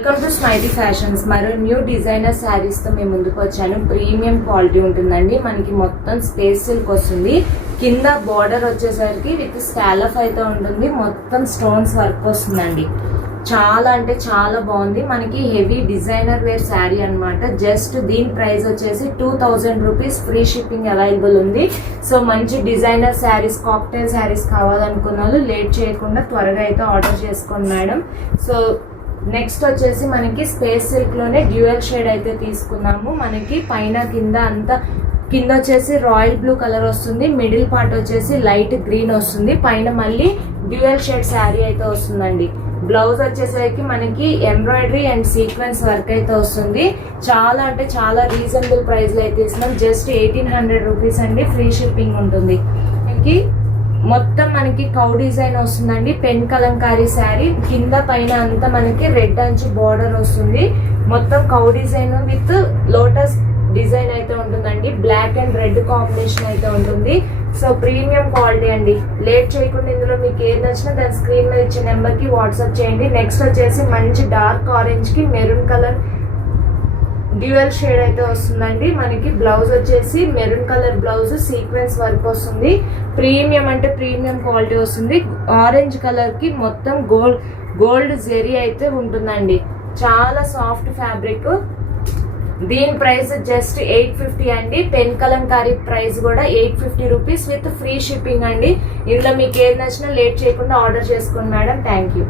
Welcome to smiley fashions. మరో new designer saris తో మేము ముందుకు వచ్చాను. ప్రీమియం క్వాలిటీ ఉంటుందండి. మనకి మొత్తం స్పేస్ సిల్క్ వస్తుంది. కింద బార్డర్ వచ్చేసరికి విత్ స్కాలఫ్ అయితే ఉంటుంది. మొత్తం స్టోన్స్ వర్క్ వస్తుందండి. చాలా అంటే చాలా బాగుంది. మనకి హెవీ డిజైనర్ వేర్ శారీ అనమాట. జస్ట్ దీని ప్రైస్ వచ్చేసి 2000 రూపీస్. ఫ్రీ షిప్పింగ్ అవైలబుల్ ఉంది. సో మంచి డిజైనర్ శారీస్, కాక్టైల్ శారీస్ కావాలనుకున్న వాళ్ళు లేట్ చేయకుండా త్వరగా అయితే ఆర్డర్ చేసుకోండి మేడం. సో నెక్స్ట్ వచ్చేసి మనకి స్పేస్ సిల్క్ లోనే డ్యూయల్ షేడ్ అయితే తీసుకున్నాము. మనకి పైన కింద అంతా కింద వచ్చేసి రాయల్ బ్లూ కలర్ వస్తుంది. మిడిల్ పార్ట్ వచ్చేసి లైట్ గ్రీన్ వస్తుంది. పైన మళ్ళీ డ్యూయల్ షేడ్ శారీ అయితే వస్తుందండి. బ్లౌజ్ వచ్చేసరికి మనకి ఎంబ్రాయిడరీ అండ్ సీక్వెన్స్ వర్క్ అయితే వస్తుంది. చాలా అంటే చాలా రీజనబుల్ ప్రైస్ లో అయితే ఇస్తున్నాం. జస్ట్ 1800 రూపీస్ అండి. ఫ్రీ షిప్పింగ్ ఉంటుంది. మనకి మొత్తం మనకి కౌ డిజైన్ వస్తుందండి. పెన్ కలంకారీ శారీ. కింద పైన అంతా మనకి రెడ్ అంచు బార్డర్ వస్తుంది. మొత్తం cow design with lotus design అయితే ఉంటుందండి. బ్లాక్ అండ్ రెడ్ కాంబినేషన్ అయితే ఉంటుంది. సో ప్రీమియం క్వాలిటీ అండి. లేట్ చేయకుండా ఇందులో మీకు ఏది నచ్చినా దాని స్క్రీన్ మీద ఇచ్చే నెంబర్ కి వాట్సాప్ చేయండి. నెక్స్ట్ వచ్చేసి మంచి డార్క్ ఆరెంజ్ కి మెరూన్ కలర్ డ్యూయల్ షేడ్ అయితే వస్తుందండి. మనకి బ్లౌజ్ వచ్చేసి maroon colour blouse, sequence work వస్తుంది. ప్రీమియం అంటే ప్రీమియం క్వాలిటీ వస్తుంది. ఆరెంజ్ కలర్ కి మొత్తం గోల్డ్ జెరీ అయితే ఉంటుందండి. చాలా సాఫ్ట్ ఫ్యాబ్రిక్. దీని ప్రైస్ జస్ట్ 850 అండి. పెన్ కలంకారీ ప్రైస్ కూడా 850 రూపీస్ విత్ ఫ్రీ షిప్పింగ్ అండి. ఇందులో మీకు ఏది నచ్చినా లేట్ చేయకుండా ఆర్డర్ చేసుకోండి మేడం. Thank you.